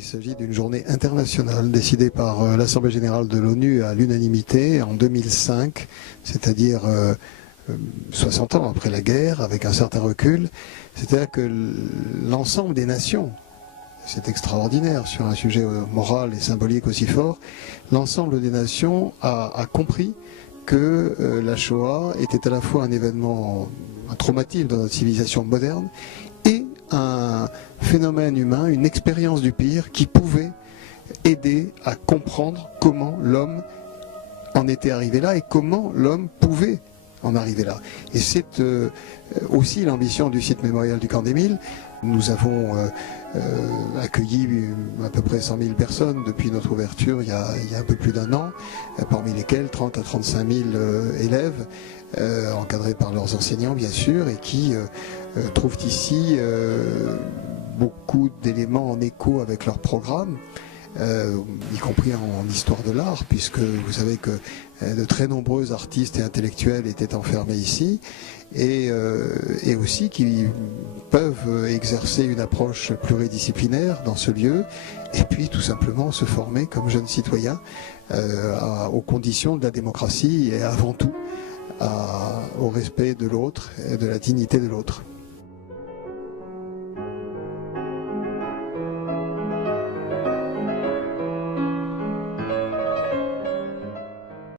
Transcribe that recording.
Il s'agit d'une journée internationale décidée par l'Assemblée générale de l'ONU à l'unanimité en 2005, c'est-à-dire 60 ans après la guerre, avec un certain recul. C'est-à-dire que l'ensemble des nations, c'est extraordinaire sur un sujet moral et symbolique aussi fort, l'ensemble des nations a compris que la Shoah était à la fois un événement, un traumatisme dans notre civilisation moderne et un phénomène humain, une expérience du pire qui pouvait aider à comprendre comment l'homme en était arrivé là et comment l'homme pouvait en arriver là. Et c'est aussi l'ambition du site mémorial du Camp des Milles. Nous avons accueilli à peu près 100 000 personnes depuis notre ouverture il y a un peu plus d'un an, parmi lesquelles 30 à 35 000 élèves, encadrés par leurs enseignants bien sûr, et qui trouvent ici beaucoup d'éléments en écho avec leur programme. Y compris en histoire de l'art, puisque vous savez que de très nombreux artistes et intellectuels étaient enfermés ici, et aussi qui peuvent exercer une approche pluridisciplinaire dans ce lieu, et puis tout simplement se former comme jeunes citoyens aux conditions de la démocratie et avant tout au respect de l'autre et de la dignité de l'autre.